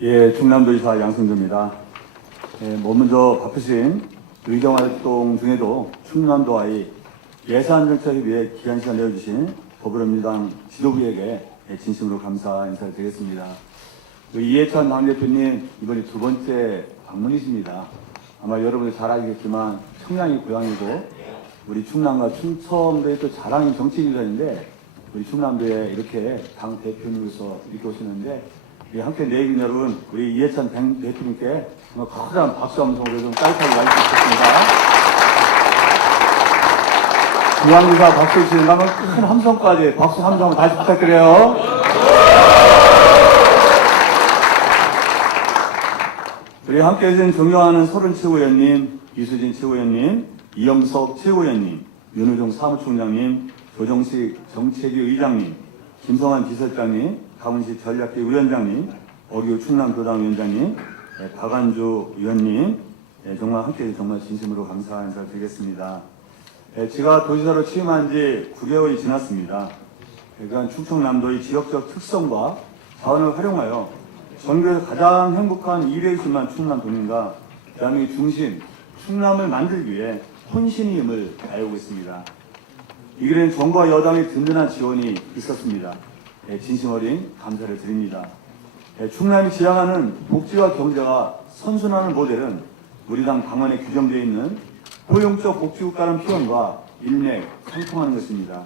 예, 충남도지사 양승조입니다. 먼저 바쁘신 의정활동 중에도 충남도와의 예산정책협의회 기간 시간 내어주신 더불어민주당 지도부에게 진심으로 감사 인사를 드리겠습니다. 이해찬 당대표님 이번이 두 번째 방문이십니다. 아마 여러분들 잘 알겠지만 청량이 고향이고 우리 충남과 충청도의 또 자랑인 정치인들인데 우리 충남도에 이렇게 당 대표님으로서 이렇게 오시는데 함께 내익인 여러분 우리 이해찬 대표님께 정말 커다란 박수 한번 좀 따뜻하게 맞이해주셨습니다. 중앙지사 박수 주시는 가면 큰 함성까지 박수 함성 다시 부탁드려요. 우리 함께 해주신 존경하는 서른 최고위원님, 이수진 최고위원님, 이영석 최고위원님, 윤우종 사무총장님, 조정식 정책위 의장님, 김성환 비서장님, 강훈식 전략기 위원장님, 어규 충남도당위원장님, 박안주 의원님, 정말 함께 정말 진심으로 감사 인사를 드리겠습니다. 제가 도지사로 취임한 지 9개월이 지났습니다. 그러니까 충청남도의 지역적 특성과 자원을 활용하여 전국에서 가장 행복한 220만 충남도민과 대한민국 중심 충남을 만들기 위해 혼신의 힘을 다하고 있습니다. 이 길에는 정부와 여당의 든든한 지원이 있었습니다. 진심 어린 감사를 드립니다. 충남이 지향하는 복지와 경제가 선순환하는 모델은 우리 당 방안에 규정되어 있는 포용적 복지국가라는 표현과 일맥 상통하는 것입니다.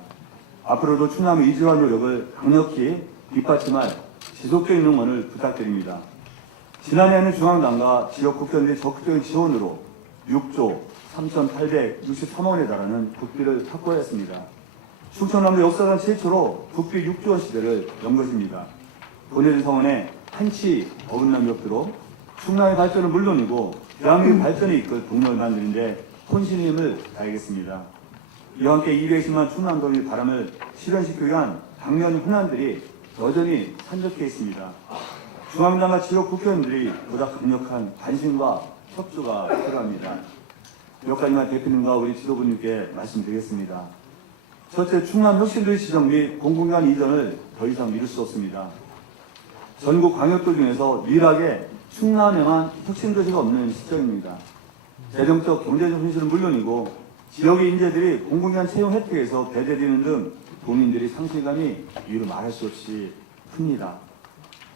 앞으로도 충남의 의지와 노력을 강력히 뒷받침할 지속적인 응원을 부탁드립니다. 지난해에는 중앙당과 지역 국회의원들의 적극적인 지원으로 6조 3,863억 원에 달하는 국비를 확보했습니다. 충청남도 역사상 최초로 국비 6조 원 시대를 연 것입니다. 본회의 성원에 한치 어긋남이 없도록 충남의 발전은 물론이고 대한민국 발전에 이끌 동력을 만드는데 혼신의 힘을 다하겠습니다. 이와 함께 220만 충남도민의 바람을 실현시키기 위한 당면 현안들이 여전히 산적해 있습니다. 중앙당과 지역 국회의원들이 보다 강력한 관심과 협조가 필요합니다. 몇 가지만 대표님과 우리 지도부님께 말씀드리겠습니다. 첫째, 충남 혁신도시 지정 및 공공기관 이전을 더 이상 미룰 수 없습니다. 전국 광역도 중에서 유일하게 충남에만 혁신도시가 없는 시점입니다. 재정적 경제적 현실은 물론이고 지역의 인재들이 공공기관 채용 혜택에서 배제되는 등 도민들이 상실감이 이유로 말할 수 없이 큽니다.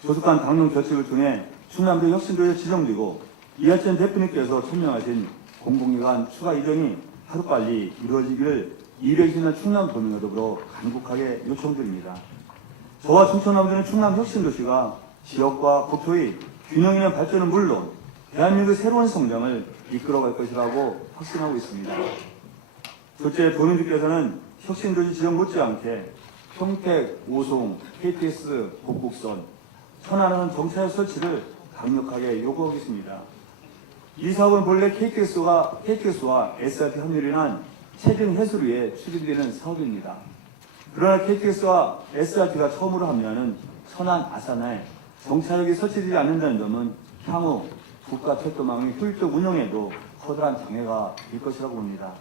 조속한 당론 결책을 통해 충남도 혁신도시에 지정되고 이하천 대표님께서 천명하신 공공기관 추가 이전이 하루빨리 이루어지기를 220만 충남 도민과 더불어 간곡하게 요청드립니다. 저와 충청남도는 충남 혁신도시가 지역과 국토의 균형 있는 발전은 물론 대한민국의 새로운 성장을 이끌어갈 것이라고 확신하고 있습니다. 둘째, 도민들께서는 혁신도시 지정 못지않게 평택, 오송, KTX 복국선, 천안은 정차역 설치를 강력하게 요구하고 있습니다. 이 사업은 본래 KTX와 SRT 합류로 인한 체증 해소를 위해 추진되는 사업입니다. 그러나 KTX와 SRT가 처음으로 합류하는 천안, 아산에 정차역이 설치되지 않는다는 점은 향후 국가철도망의 효율적 운영에도 커다란 장애가 될 것이라고 봅니다.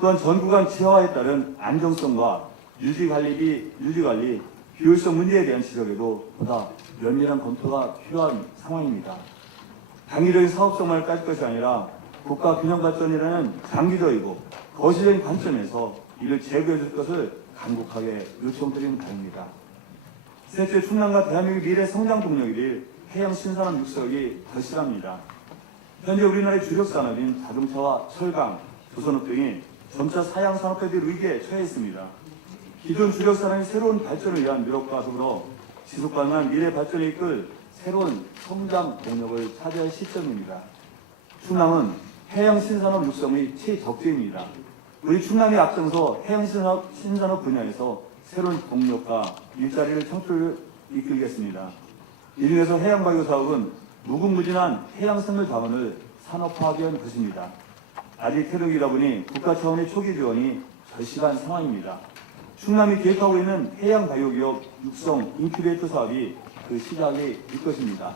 또한 전 구간 지하화에 따른 안정성과 유지관리, 비효율성 문제에 대한 지적에도 보다 면밀한 검토가 필요한 상황입니다. 단기적인 사업성만을 따질 것이 아니라 국가 균형 발전이라는 장기적이고 거시적인 관점에서 이를 제고해 줄 것을 간곡하게 요청드리는 바입니다. 셋째, 충남과 대한민국의 미래 성장 동력이 될 해양 신산업 육성이 절실합니다. 현재 우리나라의 주력 산업인 자동차와 철강, 조선업 등이 점차 사양 산업화될 위기에 처해 있습니다. 기존 주력 산업의 새로운 발전을 위한 노력과 더불어 지속 가능한 미래 발전에 이끌 새로운 성장 동력을 차지할 시점입니다. 충남은 해양 신산업 육성의 최적지입니다. 우리 충남이 앞장서 해양 신산업 분야에서 새로운 동력과 일자리를 창출을 이끌겠습니다. 이를 위해서 해양바이오 사업은 무궁무진한 해양 생물 자원을 산업화하기 위한 것입니다. 아직 태릉이다 보니 국가 차원의 초기 지원이 절실한 상황입니다. 충남이 계획하고 있는 해양바이오 기업 육성 인큐베이터 사업이 그 시작이 될 것입니다.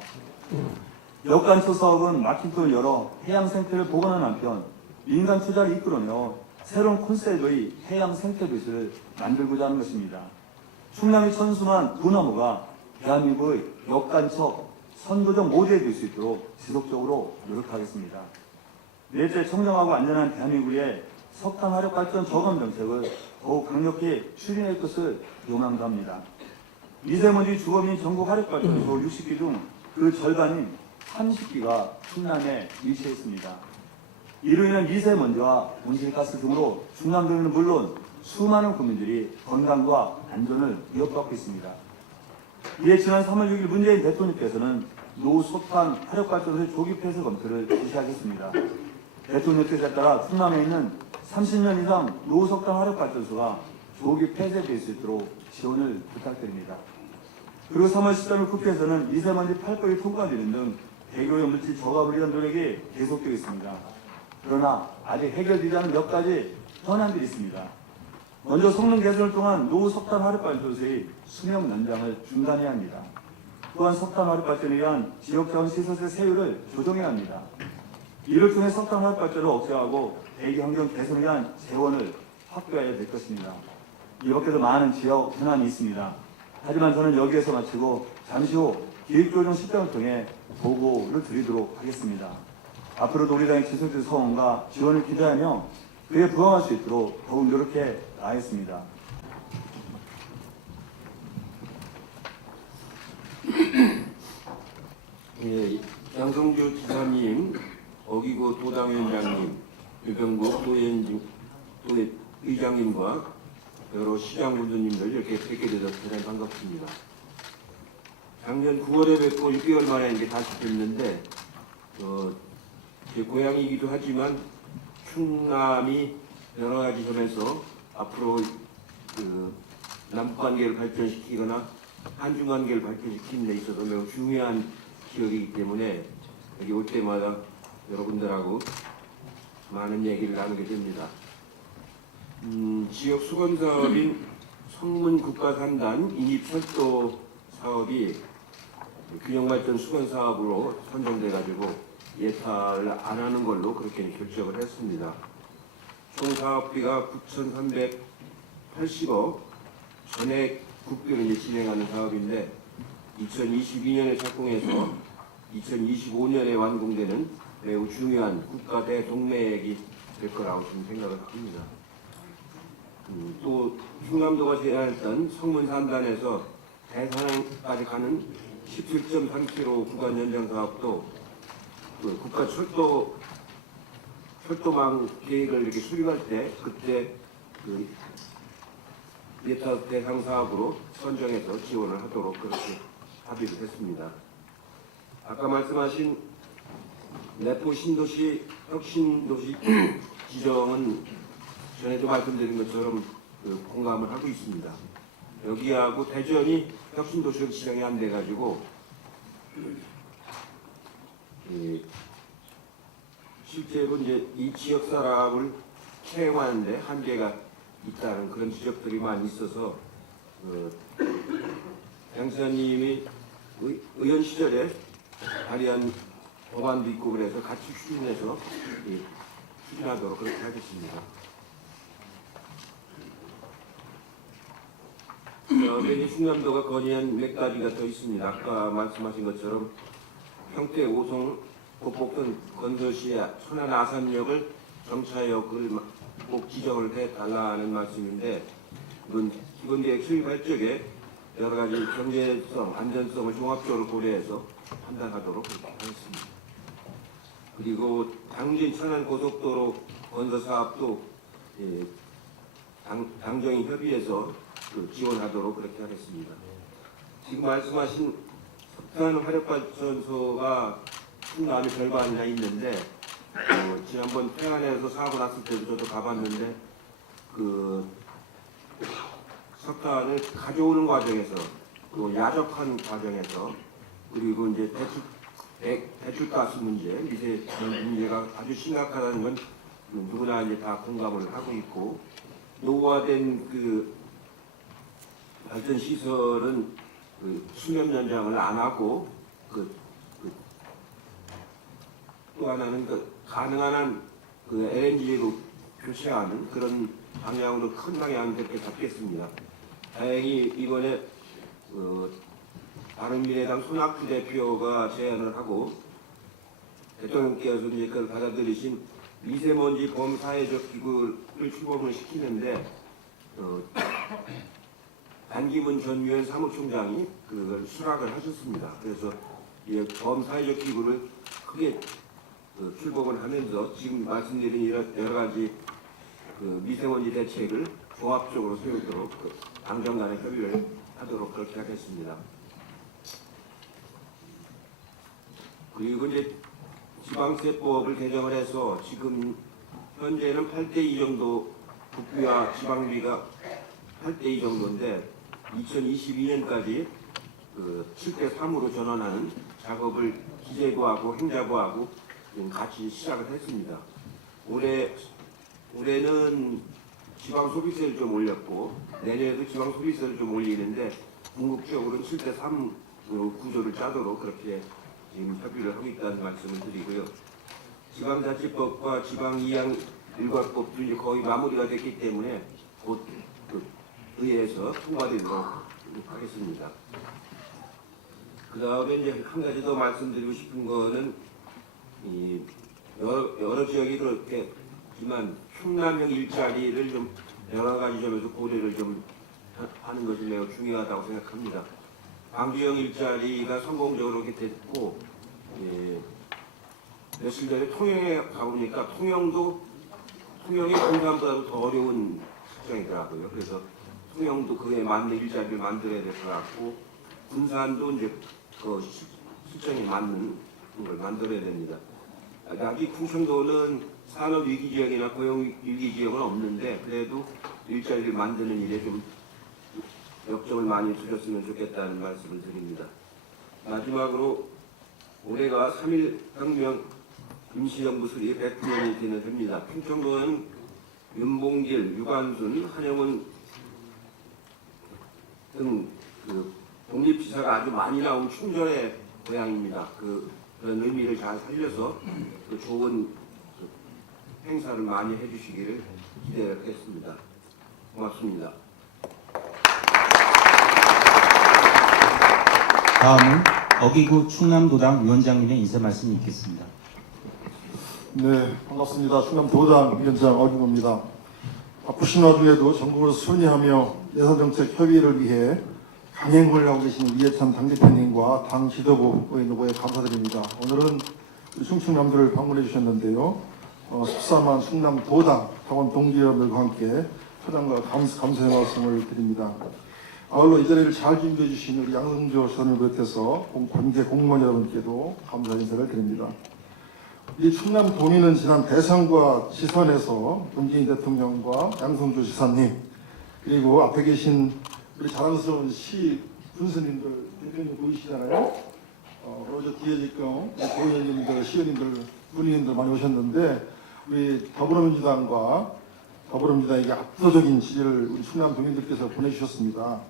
역간초 사업은 막힌 돈을 열어 해양 생태를 보관하는 한편 민간 투자를 이끌어내어 새로운 콘셉트의 해양 생태 도시를 만들고자 하는 것입니다. 충남의 천순한 군화무가 대한민국의 역간척 선도적 모델이 될 수 있도록 지속적으로 노력하겠습니다. 넷째, 청정하고 안전한 대한민국의 석탄 화력 발전 저감 정책을 더욱 강력히 추진할 것을 요망도 합니다. 미세먼지 주범인 전국 화력발전소 60기 중 그 절반인 30기가 충남에 위치했습니다. 이로 인한 미세먼지와 온실가스 등으로 충남도는 물론 수많은 국민들이 건강과 안전을 위협받고 있습니다. 이에 지난 3월 6일 문재인 대통령께서는 노석탄 화력발전소의 조기 폐쇄 검토를 지시하셨습니다. 대통령께서에 따라 충남에 있는 30년 이상 노석탄 화력발전소가 조기 폐쇄될 수 있도록 지원을 부탁드립니다. 그리고 3월 13일 국회에서는 미세먼지 8법이 통과되는 등 대기오염물질 저감을 위한 노력이 계속되고 있습니다. 그러나 아직 해결되지 않은 몇 가지 현안들이 있습니다. 먼저 성능 개선을 통한 노석탄 화력발전소의 수명 연장을 중단해야 합니다. 또한 석탄 화력발전에 의한 지역자원 시설세 세율을 조정해야 합니다. 이를 통해 석탄 화력발전을 억제하고 대기 환경 개선을 위한 재원을 확보해야 될 것입니다. 이 밖에도 많은 지역 현안이 있습니다. 하지만 저는 여기에서 마치고 잠시 후 기획조정 실장을 통해 보고를 드리도록 하겠습니다. 앞으로도 우리 당의 지속적 성원과 지원을 기대하며 그에 부응할 수 있도록 더욱 노력해 나가겠습니다. 예, 양성주 지사님, 어기고 도당위원장님, 유병국 도의장님과 여러 시장군수님들 이렇게 뵙게 돼서 대단히 반갑습니다. 작년 9월에 뵙고 6개월 만에 이제 다시 뵙는데, 제 고향이기도 하지만 충남이 여러 가지 점에서 앞으로 남북관계를 발전시키거나 한중관계를 발전시키는 데 있어서 매우 중요한 지역이기 때문에 여기 올 때마다 여러분들하고 많은 얘기를 나누게 됩니다. 지역 수건 사업인 성문국가산단 인입철도 사업이 균형발전 수건 사업으로 선정돼가지고 예타를 안 하는 걸로 그렇게 결정을 했습니다. 총 사업비가 9,380억, 전액 국비로 이제 진행하는 사업인데 2022년에 착공해서 2025년에 완공되는 매우 중요한 국가 대동맥이 될 거라고 저는 생각을 합니다. 또 충남도가 제안했던 성문산단에서 대산항까지 가는 17.3km 구간 연장 사업도 국가 철도망 계획을 이렇게 수립할 때 그때 예타 대상 사업으로 선정해서 지원을 하도록 그렇게 합의를 했습니다. 아까 말씀하신 내포 신도시 혁신도시 지정은 전에도 말씀드린 것처럼 공감을 하고 있습니다. 여기하고 대전이 혁신도시로 지정이 안 돼가지고 실제로 이제 이 지역 사람을 채용하는데 한계가 있다는 그런 지적들이 많이 있어서 양 지사님이 의원 시절에 발의한 법안도 있고 그래서 같이 추진해서 추진하도록 그렇게 하겠습니다. 그다음에 충남도가 건의한 몇 가지가 더 있습니다. 아까 말씀하신 것처럼 평택, 오송, 고폭선 건설시야 천안 아산역을 정차역을 꼭 지정을 해달라는 말씀인데 이건 기본계획 수립할 적에 여러 가지 경제성, 안전성을 종합적으로 고려해서 판단하도록 그렇게 하겠습니다. 그리고 당진 천안 고속도로 건설 사업도 당정이 협의해서 지원하도록 그렇게 하겠습니다. 지금 말씀하신 석탄 화력발전소가 충남이 절반이나 있는데 지난번 태안에서 사고 났을 때도 저도 가봤는데 석탄을 가져오는 과정에서 또 야적한 과정에서 그리고 이제 배출가스 문제, 미세 문제가 아주 심각하다는 건 누구나 이제 다 공감을 하고 있고 노후화된 발전 시설은 수명 연장을 안 하고 또 하나는 가능한 한 LNG로 교체하는 그런 방향으로 큰 방향을 그렇게 잡겠습니다. 다행히 이번에 바른미래당 손학규 대표가 제안을 하고 대통령께서 이제 그걸 받아들이신 미세먼지 범사회적 기구를 출범을 시키는데 반기문 전 유엔 사무총장이 그걸 수락을 하셨습니다. 그래서 이 범사회적 기구를 크게 출범을 하면서 지금 말씀드린 여러 가지 미세먼지 대책을 종합적으로 세우도록 당정 간의 협의를 하도록 그렇게 하겠습니다. 그리고 이제 지방세법을 개정을 해서 지금 현재는 8대2 정도 국비와 지방비가 8대2 정도인데 2022년까지 7대3으로 전환하는 작업을 기재부하고 행자부하고 같이 시작을 했습니다. 올해는 지방 소비세를 좀 올렸고 내년에도 지방 소비세를 좀 올리는데 궁극적으로는 7대3 구조를 짜도록 그렇게 지금 협의를 하고 있다는 말씀을 드리고요. 지방자치법과 지방이양일과법도 이제 거의 마무리가 됐기 때문에 곧 의회에서 통과되도록 하겠습니다. 그 다음에 이제 한 가지 더 말씀드리고 싶은 거는 여러 지역이 그렇겠지만 충남형 일자리를 좀 여러 가지 점에서 고려를 좀 하는 것이 매우 중요하다고 생각합니다. 광주형 일자리가 성공적으로 이렇게 됐고, 며칠 전에 통영에 가보니까 통영이 군산보다도 더 어려운 실정이더라고요. 그래서 통영도 그에 맞는 일자리를 만들어야 될 것 같고, 군산도 이제 그 실정에 맞는 걸 만들어야 됩니다. 아직 충청도는 산업 위기 지역이나 고용 위기 지역은 없는데 그래도 일자리를 만드는 일에 좀 역점을 많이 두셨으면 좋겠다는 말씀을 드립니다. 마지막으로 올해가 3.1 혁명 임시정부 수립 100주년이 되는 해입니다. 충청도는 윤봉길, 유관순, 한영훈 등 독립지사가 아주 많이 나온 충절의 고향입니다. 그런 의미를 잘 살려서 좋은 행사를 많이 해주시기를 기대하겠습니다. 고맙습니다. 다음은 어기구 충남도당 위원장님의 인사 말씀이 있겠습니다. 네, 반갑습니다. 충남도당 위원장 어기구입니다. 바쁘신 와중에도 전국을 순회하며 예산정책 협의를 위해 강행군을 하고 계신 이해찬 당대표님과 당 지도부 의원님께 감사드립니다. 오늘은 충청남도를 방문해 주셨는데요. 14만 충남도당 당원 동지여러분들과 함께 초장과 감사의 말씀을 드립니다. 아울러 이 자리를 잘 준비해 주신 우리 양승조 시장을 비롯해서 관계 공무원 여러분께도 감사 인사를 드립니다. 이 충남도민은 지난 대선과 지선에서 문재인 대통령과 양승조 지사님 그리고 앞에 계신 우리 자랑스러운 시 군수님들 대표님 보이시잖아요. 그리고 저 뒤에 지금 도의원님들, 시의원님들, 군의원님들 많이 오셨는데 우리 더불어민주당에게 압도적인 지지를 우리 충남도민들께서 보내주셨습니다.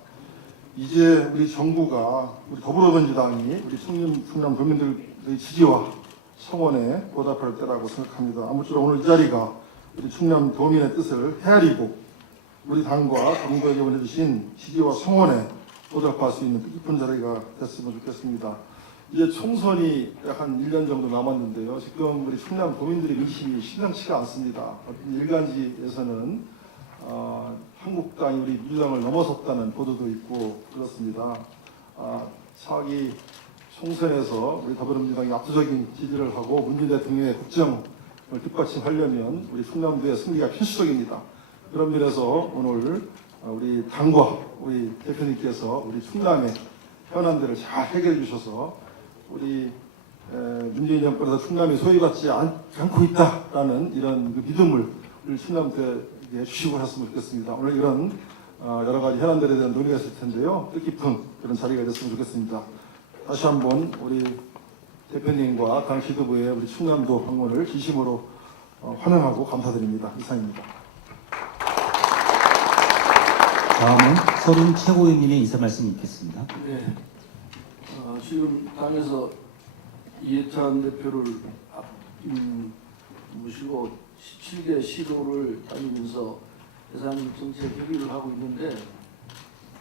이제 우리 정부가 우리 더불어민주당이 우리 충남도민들의 지지와 성원에 보답할 때라고 생각합니다. 아무쪼록 오늘 이 자리가 우리 충남도민의 뜻을 헤아리고 우리 당과 정부에게 보내주신 지지와 성원에 보답할 수 있는 깊은 자리가 됐으면 좋겠습니다. 이제 총선이 약 한 1년 정도 남았는데요. 지금 우리 충남 도민들의 민심이 심상치가 않습니다. 일간지에서는 한국당이 우리 민주당을 넘어섰다는 보도도 있고 그렇습니다. 차기 총선에서 우리 더불어민주당이 압도적인 지지를 하고 문재인 대통령의 국정을 뒷받침하려면 우리 충남도의 승리가 필수적입니다. 그런 면에서 오늘 우리 당과 우리 대표님께서 우리 충남의 현안들을 잘 해결해 주셔서 우리 문재인 정권에서 충남이 소외받지 않고 있다라는 이런 믿음을 우리 충남도에 주시고 하셨으면 좋겠습니다. 오늘 이런 여러 가지 현안들에 대한 논의가 있을 텐데요. 뜻깊은 그런 자리가 됐으면 좋겠습니다. 다시 한번 우리 대표님과 당 지도부의 우리 충남도 방문을 진심으로 환영하고 감사드립니다. 이상입니다. 다음은 서른 최고위원님의 인사 말씀이 있겠습니다. 네. 지금 당에서 이해찬 대표를 모시고 17개 시도를 다니면서 예산 정책 협의를 하고 있는데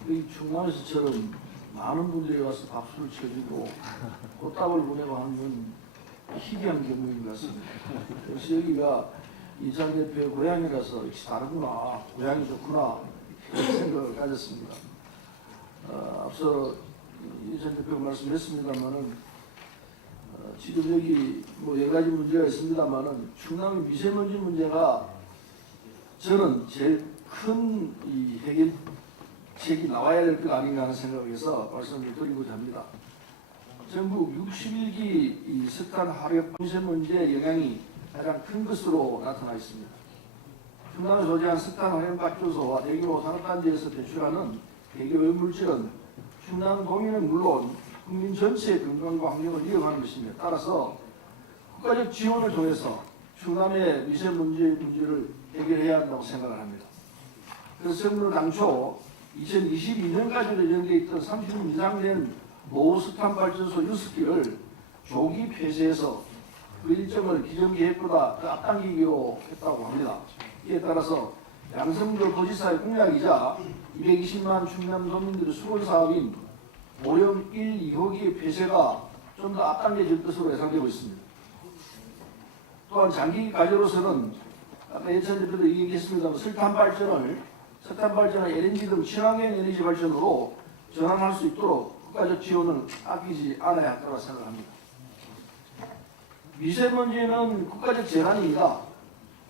이 충남에서처럼 많은 분들이 와서 박수를 쳐주고 꽃다발 보내고 하는 건 희귀한 경우인 것 같습니다. 그래서 여기가 이찬 대표의 고향이라서 역시 다르구나, 고향이 좋구나 이런 생각을 가졌습니다. 앞서 이찬 대표가 말씀했습니다만은 지금 여기 뭐 여러 가지 문제가 있습니다만은 충남 미세먼지 문제가 저는 제일 큰 이 해결책이 나와야 될 것 아닌가 하는 생각에서 말씀을 드리고자 합니다. 전국 61기 이 석탄 화력 미세먼지의 영향이 가장 큰 것으로 나타나 있습니다. 충남에 소재한 석탄 화력 발전소와 대규모 산업단지에서 배출하는 대기오염 물질은 충남 도민은 물론 국민 전체의 건강과 환경을 이어가는 것입니다. 따라서 국가적 지원을 통해서 충남의 미세먼지 문제를 해결해야 한다고 생각을 합니다. 그래서 정부는 당초 2022년까지 예정되어 있던 30년 이상 된 노후석탄 발전소 6기를 조기 폐쇄해서 그 일정을 기존 계획보다 더 앞당기기로 했다고 합니다. 이에 따라서 양성도 도지사의 공약이자 220만 충남 도민들의 수건 사업인 오염 1, 2호기의 폐쇄가 좀 더 앞당겨질 것으로 예상되고 있습니다. 또한 장기 과제로서는 아까 예찬 대표도 얘기했습니다만 석탄 발전을 LNG 등 친환경 에너지 발전으로 전환할 수 있도록 국가적 지원을 아끼지 않아야 할 거라 생각합니다. 미세먼지는 국가적 재난입니다.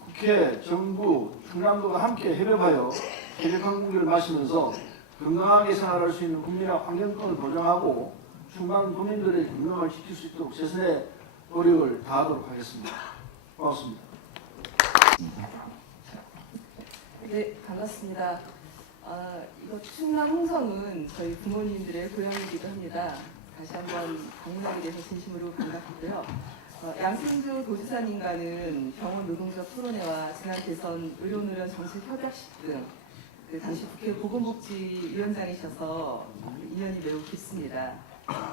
국회, 정부, 충남도가 함께 협업하여 쾌적한 공기를 마시면서 건강하게 생활할 수 있는 국민의 환경권을 보장하고 충남 도민들의 건강을 지킬 수 있도록 최선의 노력을 다하도록 하겠습니다. 고맙습니다. 네, 반갑습니다. 이거 충남 홍성은 저희 부모님들의 고향이기도 합니다. 다시 한번 방문하게 돼서 진심으로 반갑고요. 양승주 도지사님과는 병원 노동자 토론회와 지난 대선 의료노련 정책 협약식 등 당시 국회 보건복지위원장이셔서 인연이 매우 깊습니다.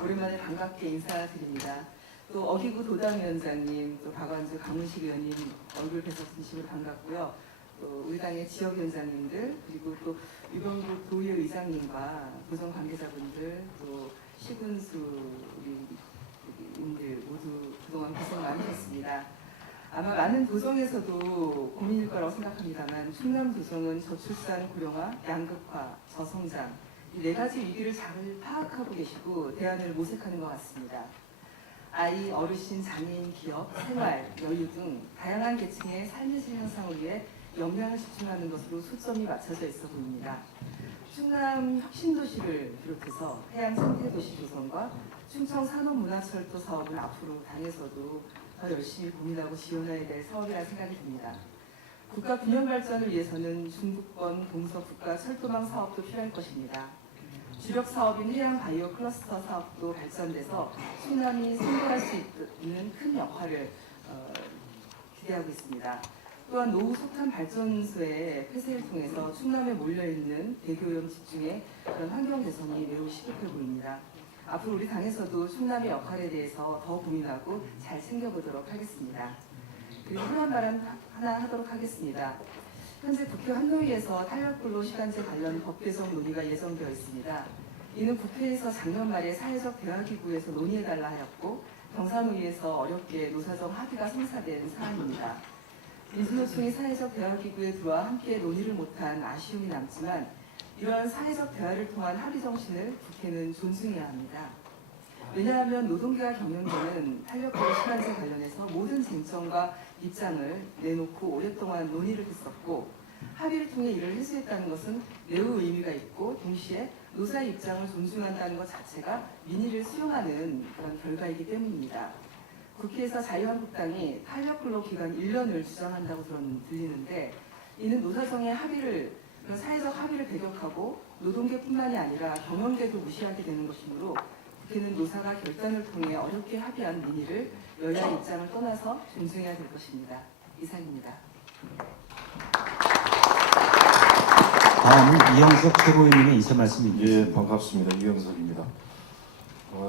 오랜만에 반갑게 인사드립니다. 또 어기구 도당위원장님, 또 박완주 강문식 의원님 얼굴 뵈서 진심으로 반갑고요. 또 우리 당의 지역위원장님들, 그리고 또 유병국 도의회 의장님과 고정 관계자분들, 또 시군수 우리님들 모두 그동안 고생 많으셨습니다. 아마 많은 도정에서도 고민일 거라고 생각합니다만 충남 도정은 저출산 고령화, 양극화, 저성장 이 네 가지 위기를 잘 파악하고 계시고 대안을 모색하는 것 같습니다. 아이, 어르신, 장애인, 기업, 생활, 여유 등 다양한 계층의 삶의 질 향상을 위해 역량을 집중하는 것으로 초점이 맞춰져 있어 보입니다. 충남 혁신도시를 비롯해서 해양 생태도시 조성과 충청 산업문화철도 사업은 앞으로 당에서도 더 열심히 고민하고 지원해야 될 사업이라 생각이 듭니다. 국가 균형 발전을 위해서는 중부권 동서 국가 철도망 사업도 필요할 것입니다. 주력 사업인 해양 바이오 클러스터 사업도 발전돼서 충남이 성공할 수 있는 큰 역할을 기대하고 있습니다. 또한 노후 석탄 발전소의 폐쇄를 통해서 충남에 몰려있는 대기오염 집중의 그런 환경 개선이 매우 시급해 보입니다. 앞으로 우리 당에서도 충남의 역할에 대해서 더 고민하고 잘 챙겨보도록 하겠습니다. 그리고 훌륭한 발언 하나 하도록 하겠습니다. 현재 국회 환노위에서 탄력근로 시간제 관련 법 개정 논의가 예정되어 있습니다. 이는 국회에서 작년 말에 사회적 대화기구에서 논의해달라 하였고 경산노위에서 어렵게 노사정 합의가 성사된 사안입니다. 민주노총이 사회적 대화기구에 들어와 함께 논의를 못한 아쉬움이 남지만 이러한 사회적 대화를 통한 합의 정신을 국회는 존중해야 합니다. 왜냐하면 노동계와 경영계는 탄력근로 시간제 관련해서 모든 쟁점과 입장을 내놓고 오랫동안 논의를 했었고 합의를 통해 이를 해소했다는 것은 매우 의미가 있고 동시에 노사의 입장을 존중한다는 것 자체가 민의를 수용하는 그런 결과이기 때문입니다. 국회에서 자유한국당이 탄력근로 기간 1년을 주장한다고 들리는데 이는 노사정의 합의를 사회적 합의를 배격하고 노동계뿐만이 아니라 경영계도 무시하게 되는 것이므로 국회는 노사가 결단을 통해 어렵게 합의한 민의를 여야의 입장을 떠나서 존중해야 될 것입니다. 이상입니다. 다음은 이영석 최고위원님의 인사 말씀입니다. 예, 반갑습니다. 이영석입니다.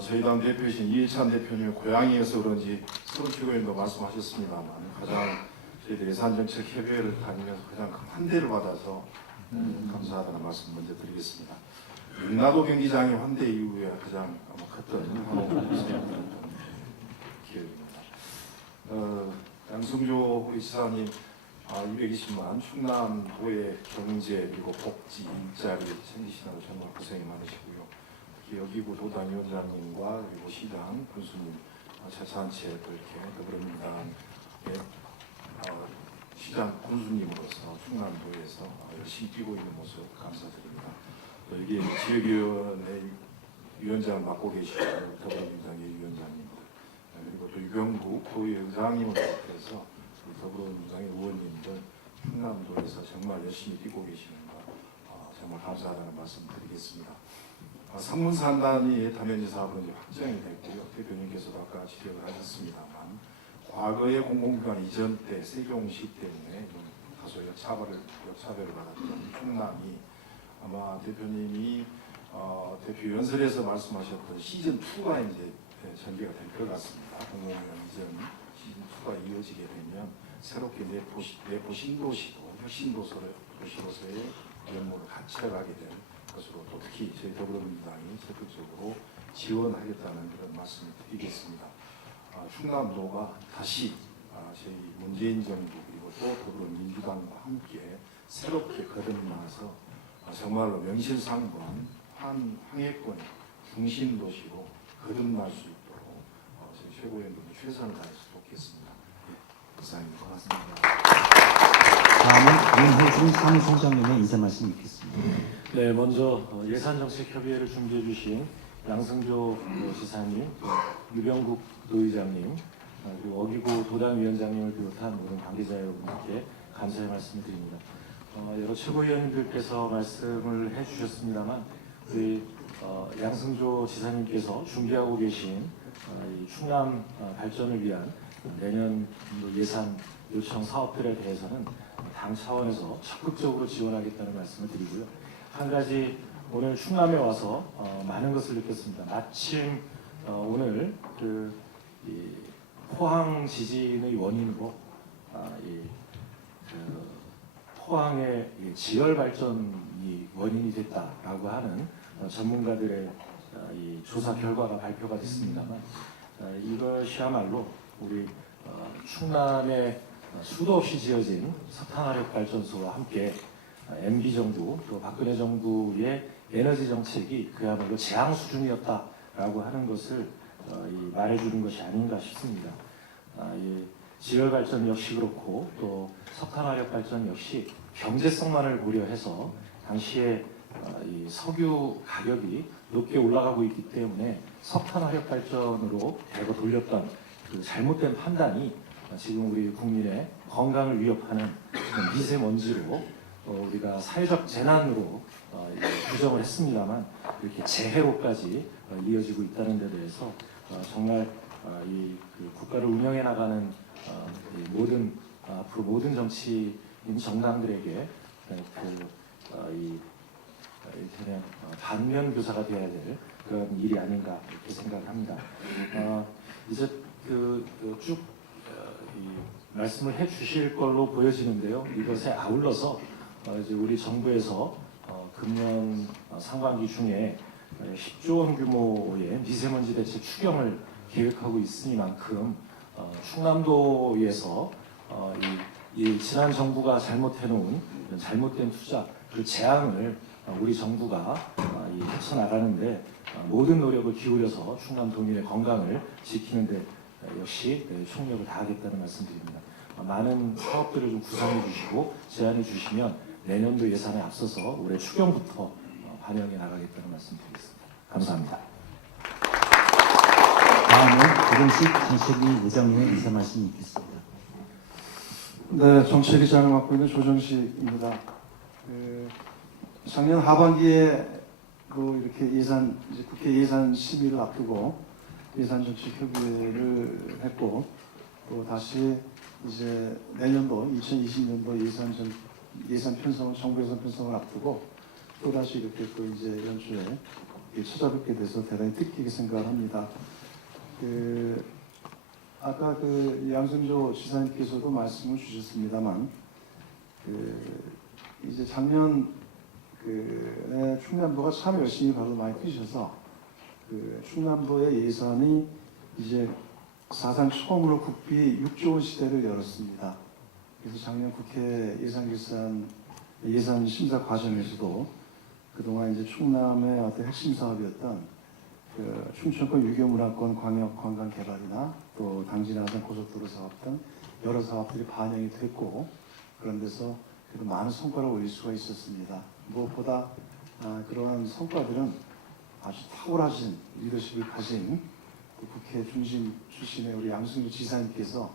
저희 당 대표이신 이해찬 대표님 고향이어서 그런지 서른 최고위원도 말씀하셨습니다만 가장 저희들 예산정책협의회를 다니면서 가장 큰 환대를 받아서 감사하다는 말씀 먼저 드리겠습니다. 경기도 경기장의 환대 이후에 가장 아마 컸던 기억입니다. 양승조 우리 지사님 220만 충남도의 경제 그리고 복지 일자리 챙기시느라 정말 고생이 많으시고요. 특히 여기구 도당위원장님과 그리고 시장 군수님 자차한채 이렇게 더불어민주당의 시장 군수님으로서 충남도에서 열심히 뛰고 있는 모습 감사드립니다. 여기 지역위원회 위원장을 맡고 계시고 더불어민주당의 위원장님 그리고 또 유병국 도의장님을 비롯해서 더불어민주당의 의원님들 충남도에서 정말 열심히 뛰고 계시는 거 정말 감사하다는 말씀 드리겠습니다. 상문산단이 다면제 사업은 이제 확정이 됐고요. 대표님께서도 아까 지적을 하셨습니다만 과거의 공공기관 이전 때 세종시 때문에 좀 다소 역차별을 받았던 충남이 아마 대표님이 대표 연설에서 말씀하셨던 시즌 2가 이제 전개가 될 것 같습니다. 공공기관 이전 시즌 2가 이어지게 되면 새롭게 내포 신도시도 혁신도시로서의 면모를 갖춰가게 될 것으로 또 특히 저희 더불어민주당이 적극적으로 지원하겠다는 그런 말씀을 드리겠습니다. 충남도가 다시 저희 문재인 정부 그리고 또 더불어민주당과 함께 새롭게 거듭나서 정말로 명실상부한 항해권의 중심도시로 거듭날 수 있도록 저희 최고위원들이 최선을 다해서 돕겠습니다. 이상입니다. 고맙습니다. 다음은 윤혜중 사무총장님의 인사 말씀 있겠습니다. 네, 먼저 예산정책협의회를 준비해 주신 양승조 지사님, 유병국 도의장님, 그리고 어기구 도당위원장님을 비롯한 모든 관계자 여러분께 감사의 말씀을 드립니다. 여러 최고위원님들께서 말씀을 해주셨습니다만 우리 양승조 지사님께서 준비하고 계신 이 충남 발전을 위한 내년 예산 요청 사업들에 대해서는 당 차원에서 적극적으로 지원하겠다는 말씀을 드리고요. 한 가지 오늘 충남에 와서 많은 것을 느꼈습니다. 마침 오늘 이 포항 지진의 원인으로 포항의 지열 발전이 원인이 됐다라고 하는 전문가들의 이 조사 결과가 발표가 됐습니다만 이것이야말로 우리 충남의 수도 없이 지어진 석탄화력 발전소와 함께 MB 정부 또 박근혜 정부의 에너지 정책이 그야말로 재앙 수준이었다라고 하는 것을 말해주는 것이 아닌가 싶습니다. 이 지열 발전 역시 그렇고 또 석탄화력 발전 역시 경제성만을 고려해서 당시에 이 석유 가격이 높게 올라가고 있기 때문에 석탄화력 발전으로 대거 돌렸던 그 잘못된 판단이 지금 우리 국민의 건강을 위협하는 미세먼지로 우리가 사회적 재난으로 규정을 했습니다만 이렇게 재해로까지 이어지고 있다는 데 대해서 정말 이 국가를 운영해 나가는 모든 앞으로 모든 정치인 정당들에게 그냥 반면 교사가 되어야 될 그런 일이 아닌가 이렇게 생각합니다. 이제 쭉 말씀을 해주실 걸로 보여지는데요. 이것에 아울러서 이제 우리 정부에서 금년 상반기 중에 10조 원 규모의 미세먼지 대책 추경을 계획하고 있으니만큼 충남도에서 이 지난 정부가 잘못해놓은 잘못된 투자 그 재앙을 우리 정부가 헤쳐나가는데 모든 노력을 기울여서 충남 도민의 건강을 지키는데 역시 총력을 다하겠다는 말씀드립니다. 많은 사업들을 좀 구상해 주시고 제안해 주시면 내년도 예산에 앞서서 올해 추경부터 반영해 나가겠다는 말씀드리겠습니다. 감사합니다. 다음은 조정식 정책위 의장님의 인사 말씀이 있겠습니다. 네, 정책위장을 맡고 있는 조정식입니다. 작년 하반기에 이렇게 이제 국회 예산 심의를 앞두고 예산정책협의회를 했고 또 다시 이제 내년도 2020년도 예산 편성, 정부 예산 편성을 앞두고 또 다시 이렇게 또 이제 연초에 찾아뵙게 돼서 대단히 뜻깊게 생각을 합니다. 아까 양승조 지사님께서도 말씀을 주셨습니다만 이제 작년 충남도가 참 열심히 발을 많이 뛰셔서 충남도의 예산이 이제 사상 처음으로 국비 6조 원 시대를 열었습니다. 그래서 작년 국회 예산 심사 과정에서도 그동안 이제 충남의 어떤 핵심 사업이었던 충청권 유교문화권 광역 관광 개발이나 또 당진하산 고속도로 사업 등 여러 사업들이 반영이 됐고 그런 데서 그래도 많은 성과를 올릴 수가 있었습니다. 무엇보다 그러한 성과들은 아주 탁월하신 리더십을 가진 국회 중심 출신의 우리 양승규 지사님께서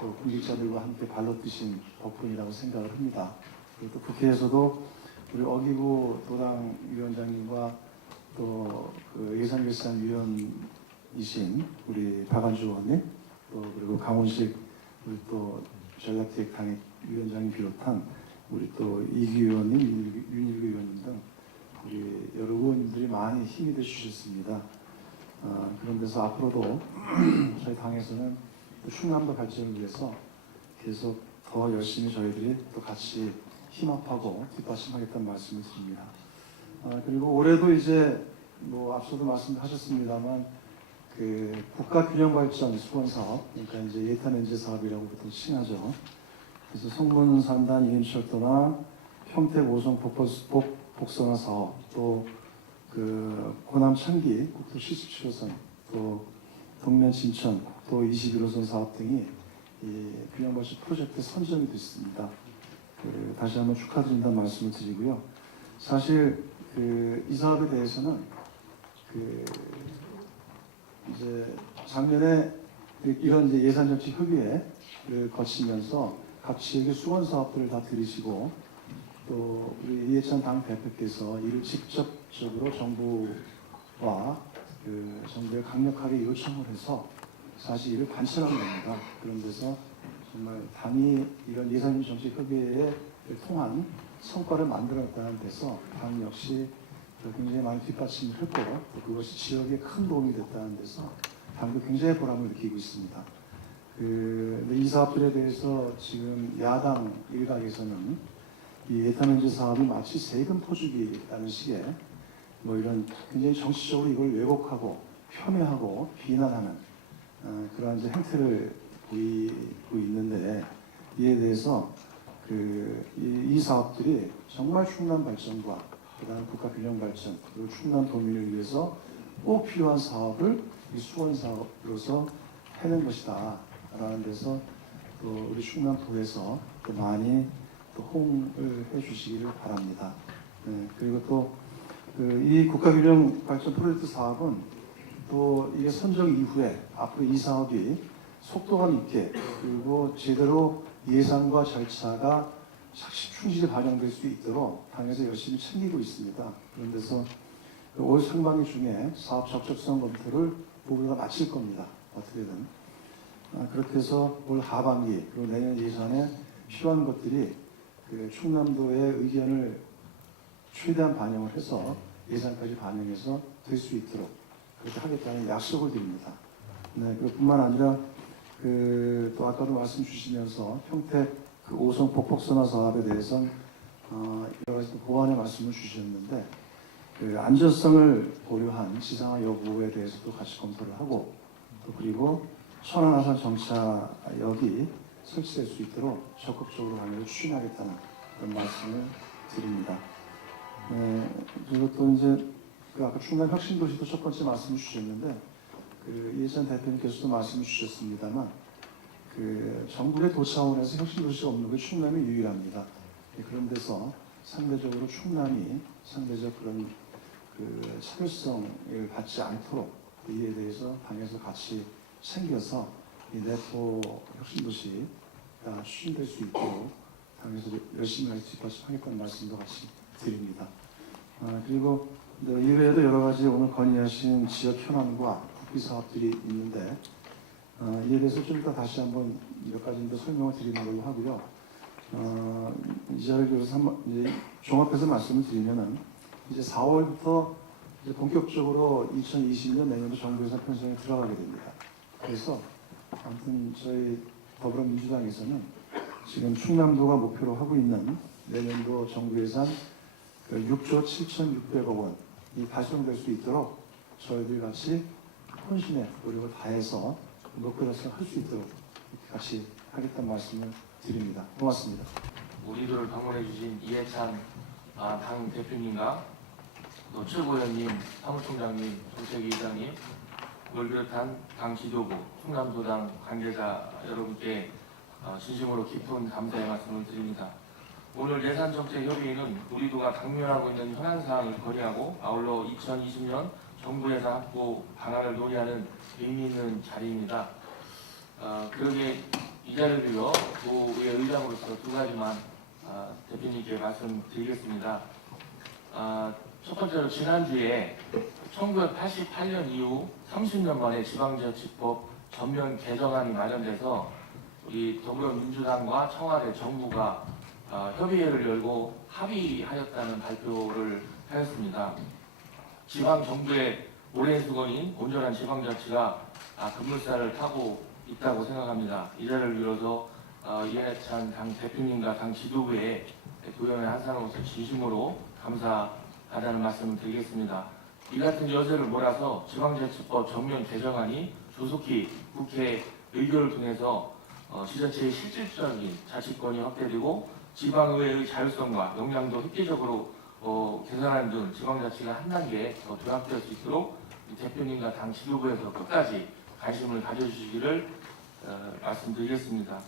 또 공직자들과 함께 발로 뛰신 덕분이라고 생각을 합니다. 그리고 또 국회에서도 우리 어기구 도당 위원장님과 또 그 예산결산위원이신 우리 박안주 의원님 또 그리고 강원식 우리 또 전략기획당의 위원장님 비롯한 우리 또 이기 의원님, 윤일구 의원님 등 우리 여러 의원님들이 많이 힘이 돼 주셨습니다. 그런 데서 앞으로도 저희 당에서는 또 충남도 발전을 위해서 계속 더 열심히 저희들이 또 같이 힘합하고 뒷받침하겠다는 말씀을 드립니다. 그리고 올해도 이제 뭐 앞서도 말씀하셨습니다만 그 국가균형발전 수건사업, 그러니까 이제 예탄엔제 사업이라고 보통 칭하죠. 그래서 성문산단 이인철도나 평택 오송 복선화 사업, 또 그 고남 창기 국도 77호선, 또 동면 진천 국도 21호선 사업 등이 이 균형발전 프로젝트에 선정이 됐습니다. 다시 한번 축하드린다는 말씀을 드리고요. 사실 이 사업에 대해서는 이제 작년에 이런 이제 예산정책 협의회를 거치면서 각 지역의 수원 사업들을 다 들으시고 또 우리 이해찬 당 대표께서 이를 직접적으로 정부와 정부에 강력하게 요청을 해서 사실 이를 관철한 겁니다. 그런 데서 정말 당이 이런 예산정책 협의회에 통한 성과를 만들었다는 데서 당 역시 굉장히 많은 뒷받침을 했고 또 그것이 지역에 큰 도움이 됐다는 데서 당도 굉장히 보람을 느끼고 있습니다. 이 사업들에 대해서 지금 야당 일각에서는 이 예탄엔제 사업이 마치 세금 포주기라는 식의 뭐 이런 굉장히 정치적으로 이걸 왜곡하고 폄훼하고 비난하는 그러한 이제 행태를 보이고 있는데 이에 대해서 이 사업들이 정말 충남 발전과 그다음 국가 균형 발전 그리고 충남 도민을 위해서 꼭 필요한 사업을 이 수원 사업으로서 해낸 것이다라는 데서 또 우리 충남도에서 또 많이 또 호응을 해주시기를 바랍니다. 그리고 또 이 국가균형 발전 프로젝트 사업은 또 이게 선정 이후에 앞으로 이 사업이 속도감 있게 그리고 제대로 예산과 절차가 충실히 반영될 수 있도록 당에서 열심히 챙기고 있습니다. 그런 데서 올 상반기 중에 사업 적절성 검토를 모두가 마칠 겁니다. 어떻게든. 그렇게 해서 올 하반기 그리고 내년 예산에 필요한 것들이 충남도의 의견을 최대한 반영을 해서 예산까지 반영해서 될 수 있도록 그렇게 하겠다는 약속을 드립니다. 그뿐만 아니라 또 아까도 말씀 주시면서 평택 오송 복복선화 사업에 대해서는 여러 가지 보완의 말씀을 주셨는데 안전성을 고려한 지상화 여부에 대해서도 같이 검토를 하고 또 그리고 천안아산 정차역이 설치될 수 있도록 적극적으로 방향을 추진하겠다는 그런 말씀을 드립니다. 그리고 또 이제 아까 충남 혁신도시도 첫 번째 말씀을 주셨는데 이해찬 대표님께서도 말씀을 주셨습니다만 전국의 도 차원에서 혁신도시가 없는 게 충남이 유일합니다. 그런 데서 상대적으로 충남이 상대적 그런 차별성을 받지 않도록 이에 대해서 당에서 같이 챙겨서 이 내포 혁신도시가 추진될 수 있도록 당에서 열심히 뒷받침하겠다는 말씀도 같이 드립니다. 그리고 이외에도 여러 가지 오늘 건의하신 지역 현안과 국비 사업들이 있는데 이에 대해서 좀 이따 다시 한번 몇 가지 더 설명을 드리는 걸로 하고요. 이 자리에서 이제 종합해서 말씀을 드리면은 이제 4월부터 이제 본격적으로 2020년 내년도 정부 예산 편성에 들어가게 됩니다. 그래서 아무튼 저희 더불어민주당에서는 지금 충남도가 목표로 하고 있는 내년도 정부 예산 6조 7,600억 원이 발송될 수 있도록 저희들이 같이 혼신의 노력을 다해서 목표 달성할 수 있도록 같이 하겠다는 말씀을 드립니다. 고맙습니다. 우리들을 방문해 주신 이해찬 당 대표님과 또 최고위원님, 사무총장님, 정책위의장님, 그걸 비롯한 당 지도부, 충남도당 관계자 여러분께 진심으로 깊은 감사의 말씀을 드립니다. 오늘 예산정책협의회는 우리도가 당면하고 있는 현안사항을 건의하고 아울러 2020년 정부 예산 확보 방안을 논의하는 의미 있는 자리입니다. 그러게 이 자리를 빌어 도의 의장으로서 두 가지만 대표님께 말씀드리겠습니다. 첫 번째로 지난주에 1988년 이후 30년 만에 지방자치법 전면 개정안이 마련돼서 우리 더불어민주당과 청와대 정부가 협의회를 열고 합의하였다는 발표를 하였습니다. 지방 정부의 오랜 수건인 온전한 지방자치가 급물살을 타고 있다고 생각합니다. 이 자리를 빌어서 이해찬 당 대표님과 당 지도부에 도연의 한 사람으로서 진심으로 감사하다는 말씀을 드리겠습니다. 이 같은 여세를 몰아서 지방자치법 전면 개정안이 조속히 국회 의결을 통해서 지자체의 실질적인 자치권이 확대되고 지방의회의 자율성과 역량도 획기적으로 개선하는 등 지방자치가 한 단계 더 도약될 수 있도록 대표님과 당 지도부에서 끝까지 관심을 가져주시기를 말씀드리겠습니다.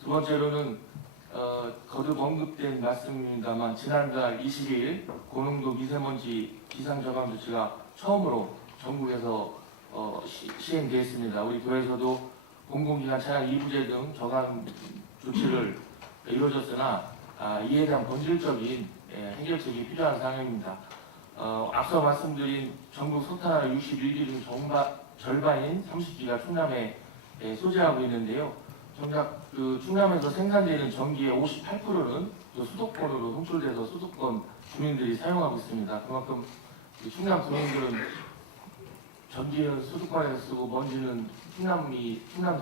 두 번째로는 거듭 언급된 말씀입니다만 지난달 22일 고농도 미세먼지 비상저감 조치가 처음으로 전국에서 시행되었습니다. 우리 도에서도 공공기관 차량 2부제 등 저감 조치를 이루어졌으나 이에 대한 본질적인 해결책이 필요한 상황입니다. 앞서 말씀드린 전국 석탄화로 61기 중 절반인 30기가 충남에 소재하고 있는데요. 정작 그 충남에서 생산되는 전기의 58%는 수도권으로 송출돼서 수도권 주민들이 사용하고 있습니다. 그만큼 충남 도민들은 전기는 수도권에서 쓰고 먼지는 충남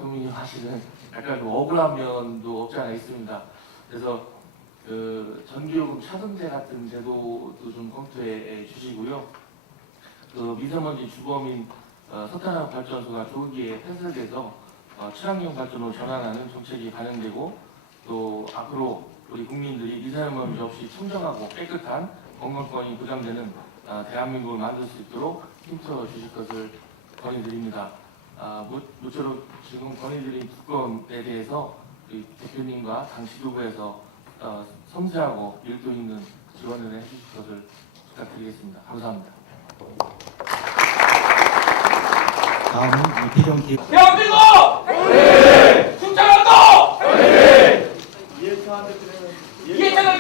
도민이 하시는 약간 좀 억울한 면도 없지 않아 있습니다. 그래서 그 전기요금 차등제 같은 제도도 좀 검토해 주시고요. 그 미세먼지 주범인 석탄화력 발전소가 조기에 폐쇄돼서 친환경 발전으로 전환하는 정책이 반영되고 또 앞으로 우리 국민들이 미세먼지 없이 청정하고 깨끗한 건강권이 보장되는 대한민국을 만들 수 있도록 힘써 주실 것을 건의드립니다. 모쪼록 지금 건의드린 두 건에 대해서 우리 대표님과 당 지도부에서 섬세하고 밀도 있는 지원을 해주실 것을 부탁드리겠습니다. 감사합니다. 다음은 이태경 기 대한민국! 충청남도! 이해찬